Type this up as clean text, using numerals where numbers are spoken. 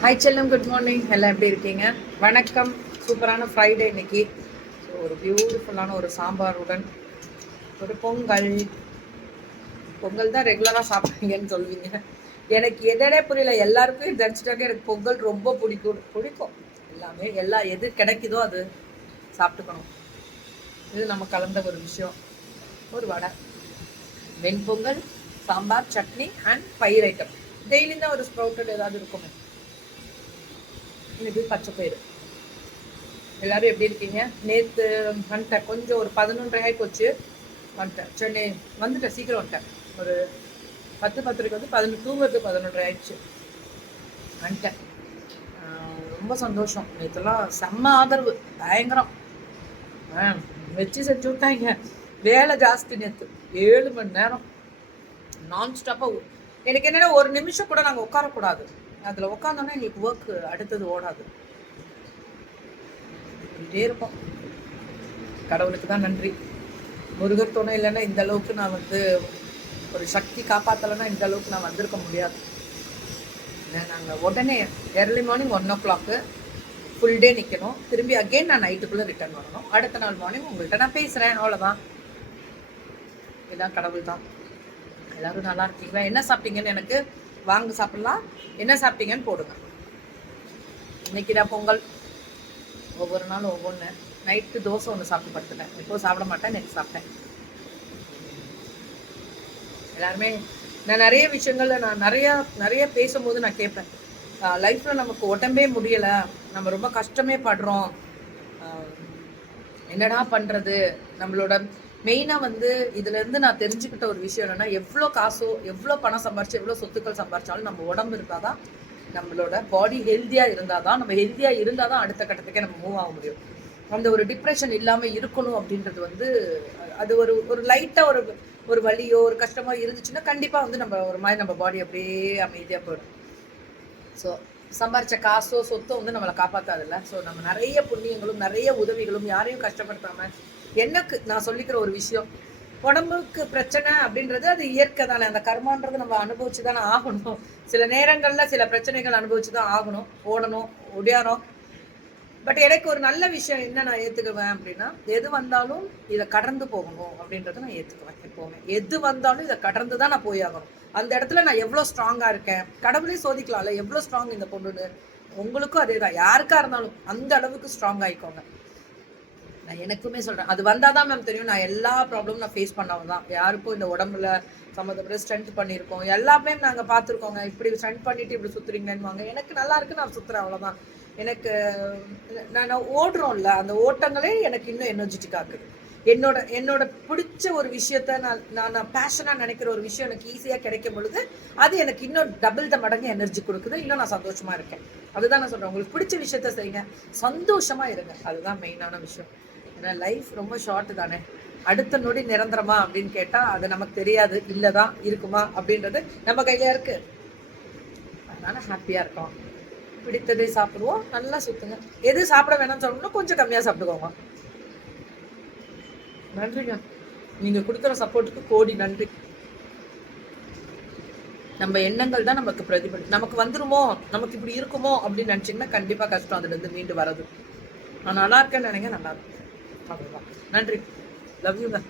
Hi செல்லம், good morning. எல்லாம் எப்படி இருக்கீங்க? வணக்கம். சூப்பரான ஃப்ரைடே இன்னைக்கு. ஸோ ஒரு பியூட்டிஃபுல்லான ஒரு சாம்பாருடன் ஒரு பொங்கல். பொங்கல் தான் ரெகுலராக சாப்பிடுவீங்கன்னு சொல்லுவீங்க. எனக்கு என்னடே புரியல. எல்லாருக்கும் நினச்சிட்டாங்க எனக்கு பொங்கல் ரொம்ப பிடிக்கும். எல்லாமே எது கிடைக்குதோ அது சாப்பிட்டுக்கணும். இது நம்ம கலந்த ஒரு விஷயம். ஒரு வடை, வெண்பொங்கல், சாம்பார், சட்னி அண்ட் பயிர் ஐட்டம். டெய்லி தான் ஒரு ஸ்ப்ரவுட்டட் ஏதாவது இருக்குமே. இது பச்சை பயிறு. எல்லாரும் எப்படி இருக்கீங்க? நேற்று வந்துட்டேன், கொஞ்சம் ஒரு 11:30 போச்சு. வந்துட்டேன் சென்னை, வந்துட்டேன் சீக்கிரம் வந்துட்டேன். ஒரு 10:10:30 வந்து 11 தூங்குறது 11:30 ஆயிடுச்சு. வந்துட்டேன். ரொம்ப சந்தோஷம். நேற்றுலாம் செம்ம ஆதரவு, பயங்கரம். வச்சு செஞ்சு விட்டாங்க. வேலை ஜாஸ்தி நேற்று. 7 மணி நேரம் நான் ஸ்டாப்பாக. எனக்கு என்னென்னா ஒரு நிமிஷம் கூட நாங்கள் உட்காரக்கூடாது. அதில் உட்காந்தோன்னா எங்களுக்கு ஒர்க் அடுத்தது ஓடாது. இதே இருப்போம். கடவுளுக்கு தான் நன்றி. முருகர் துணை இல்லைன்னா இந்த அளவுக்கு நான் வந்து ஒரு சக்தி காப்பாற்றலைன்னா இந்த அளவுக்கு நான் வந்திருக்க முடியாது. நாங்கள் உடனே early morning 1 o'clock full day நிற்கணும். திரும்பி அகெயின் நான் நைட்டுக்குள்ளே ரிட்டர்ன் வரணும். அடுத்த நாள் மார்னிங் உங்கள்கிட்ட நான் பேசுகிறேன், அவ்வளோதான். இதான் கடவுள் தான். எல்லோரும் நல்லா இருக்கீங்களா? என்ன சாப்பிட்டீங்கன்னு எனக்கு வாங்க சாப்பிட்லாம். என்ன சாப்பிட்டீங்கன்னு போடுங்க. இன்னைக்கு தான் பொங்கல். ஒவ்வொரு நாளும் ஒவ்வொன்று. நைட்டு தோசை ஒன்று சாப்பிட்டு படுத்துட்டேன். இப்போது சாப்பிட மாட்டேன், நெக்ஸ்ட் சாப்பிட்டேன். எல்லாருமே நான் நிறைய விஷயங்கள்ல நான் நிறைய பேசும்போது நான் கேட்பேன், லைஃப்பில் நமக்கு உடம்பே முடியலை, நம்ம ரொம்ப கஷ்டமே படுறோம், என்னடா பண்ணுறது. நம்மளோட மெயினாக வந்து இதுலேருந்து நான் தெரிஞ்சுக்கிட்ட ஒரு விஷயம் என்னென்னா, எவ்வளோ காசோ எவ்வளோ பணம் சம்பாரிச்சு எவ்வளோ சொத்துக்கள் சம்பாரிச்சாலும் நம்ம உடம்பு இருந்தால் தான், நம்மளோட பாடி ஹெல்த்தியாக இருந்தால் தான், நம்ம ஹெல்த்தியாக இருந்தால் தான் அடுத்த கட்டத்துக்கே நம்ம மூவ் ஆக முடியும். அந்த ஒரு டிப்ரெஷன் இல்லாமல் இருக்கணும் அப்படின்றது வந்து அது ஒரு லைட்டாக ஒரு வலியோ ஒரு கஷ்டமோ இருந்துச்சுன்னா கண்டிப்பாக வந்து நம்ம ஒரு மாதிரி நம்ம பாடி அப்படியே அமைதியாக போயிடும். ஸோ சம்பாரித்த காசோ சொத்தோ வந்து நம்மளை காப்பாற்றாதில்ல. ஸோ நம்ம நிறைய புண்ணியங்களும் நிறைய உதவிகளும் யாரையும் கஷ்டப்படுத்தாமல், எனக்கு நான் சொல்லிக்கிற ஒரு விஷயம், உடம்புக்கு பிரச்சனை அப்படின்றது அது இயற்கை தானே. அந்த கர்மான்றது நம்ம அனுபவிச்சு தானே ஆகணும். சில நேரங்களில் சில பிரச்சனைகள் அனுபவிச்சு தான் ஆகணும், ஓடணும், ஒடியாரோம். பட் எனக்கு ஒரு நல்ல விஷயம் என்ன நான் ஏற்றுக்குவேன் அப்படின்னா, எது வந்தாலும் இதை கடந்து போகணும் அப்படின்றத நான் ஏற்றுக்குவேன். எப்போவுமே எது வந்தாலும் இதை கடந்து தான் நான் போய் ஆகணும். அந்த இடத்துல நான் எவ்வளோ ஸ்ட்ராங்காக இருக்கேன், கடவுளே சோதிக்கலாம்ல எவ்வளோ ஸ்ட்ராங் இந்த பொண்ணுன்னு. உங்களுக்கும் அதே தான், யாருக்கா இருந்தாலும் அந்த அளவுக்கு ஸ்ட்ராங் ஆகிக்கோங்க. நான் எனக்குமே சொல்கிறேன், அது வந்தால் தான் மேம் தெரியும். நான் எல்லா ப்ராப்ளமும் நான் ஃபேஸ் பண்ணவங்க தான். யாருக்கும் இந்த உடம்புல சம்மந்தப்பட்ட ஸ்ட்ரென்த் பண்ணியிருக்கோம், எல்லாமே நாங்கள் பார்த்துருக்கோங்க. இப்படி ஸ்ட்ரென்த் பண்ணிட்டு இப்படி சுற்றுறீங்கன்னு எனக்கு நல்லா இருக்கு, நான் சுற்றுறேன், அவ்வளோதான். எனக்கு நான் ஓடுறோம்ல, அந்த ஓட்டங்களே எனக்கு இன்னும் எனர்ஜெட்டிக் ஆகுது. என்னோட பிடிச்ச ஒரு விஷயத்த நான் பேஷனாக நினைக்கிற ஒரு விஷயம் எனக்கு ஈஸியாக கிடைக்கும் பொழுது அது எனக்கு இன்னும் டபுள் த மடங்கு எனர்ஜி கொடுக்குது. இன்னும் நான் சந்தோஷமாக இருக்கேன். அதுதான் நான் சொல்கிறேன், உங்களுக்கு பிடிச்ச விஷயத்த செய்யுங்க, சந்தோஷமாக இருங்க. அதுதான் மெயினான விஷயம். ஏன்னா லைஃப் ரொம்ப ஷார்ட் தானே. அடுத்த நொடி நிரந்தரமா அப்படின்னு கேட்டால் அது நமக்கு தெரியாது. இல்லைதான் இருக்குமா அப்படின்றது நம்ம கையில இருக்கு. அதனால ஹாப்பியாக இருக்கோம். பிடித்ததை சாப்பிடுவோம், நல்லா சுத்துங்க. எது சாப்பிட வேணாம்னு சொல்லணும்னா கொஞ்சம் கம்மியாக சாப்பிட்டுக்கோங்க. நன்றிங்க. நீங்கள் கொடுக்குற சப்போர்ட்டுக்கு கோடி நன்றி. நம்ம எண்ணங்கள் தான் நமக்கு பிரதிபலி. நமக்கு வந்துருமோ, நமக்கு இப்படி இருக்குமோ அப்படின்னு நினச்சிங்கன்னா கண்டிப்பாக கஷ்டம் அதுலேருந்து மீண்டு வர்றது. நான் நல்லா இருக்கேன்னு நினைங்க, நல்லா இருக்கும். அவ்வளோதான். நன்றி. லவ் யூங்க.